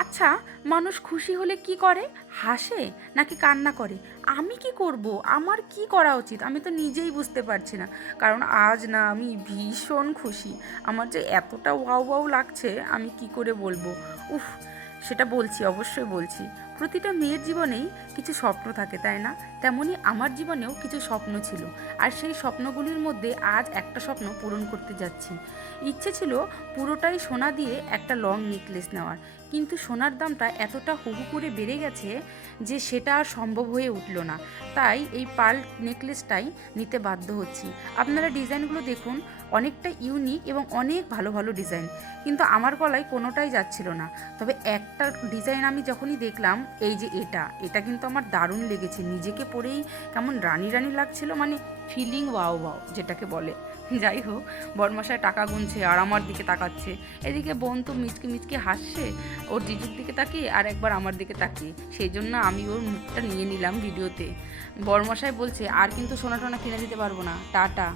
আচ্ছা, মানুষ খুশি হলে কি করে? হাসে নাকি কান্না করে? আমি কি করব? আমার কি করা উচিত? আমি তো নিজেই বুঝতে পারছি না। কারণ আজ না আমি ভীষণ খুশি। আমার যে এতটা ওয়াও ওয়াও লাগছে, আমি কি করে বলবো? উফ! সেটা বলছি, অবশ্যই বলছি। প্রতিটা মেয়ের জীবনেই কিছু স্বপ্ন থাকে, তাই না? তেমনই আমার জীবনেও কিছু স্বপ্ন ছিল। আর সেই স্বপ্নগুলির মধ্যে আজ একটা স্বপ্ন পূরণ করতে যাচ্ছি। ইচ্ছে ছিল পুরোটাই সোনা দিয়ে একটা লং নেকলেস নেওয়ার, কিন্তু সোনার দামটা এতটা হু হু করে বেড়ে গেছে যে সেটা আর সম্ভব হয়ে উঠল না। তাই এই পার্ল নেকলেসটাই নিতে বাধ্য হচ্ছি। আপনারা ডিজাইনগুলো দেখুন, অনেকটা ইউনিক এবং অনেক ভালো ভালো ডিজাইন, কিন্তু আমার গলায় কোনোটাই যাচ্ছিল না। তবে একটা ডিজাইন আমি যখনই দেখলাম, এই যে এটা কিন্তু আমার দারুণ লেগেছে। নিজেকে পরেই কেমন রানী রানী লাগছিল, মানে ফিলিং ওয়াও ওয়াও যেটাকে বলে। যাই হোক, বরমশায় টাকা গুনছে আর আমার দিকে তাকাচ্ছে। এদিকে বোন তো মিচকি মিচকি হাসছে ওর জিজুর দিকে তাকিয়ে, আর একবার আমার দিকে তাকিয়ে। সেই জন্য আমি ওর মুখটা নিয়ে নিলাম ভিডিওতে। বরমশাই বলছে, আর কিন্তু সোনা টোনা কিনে দিতে পারবো না, টাটা।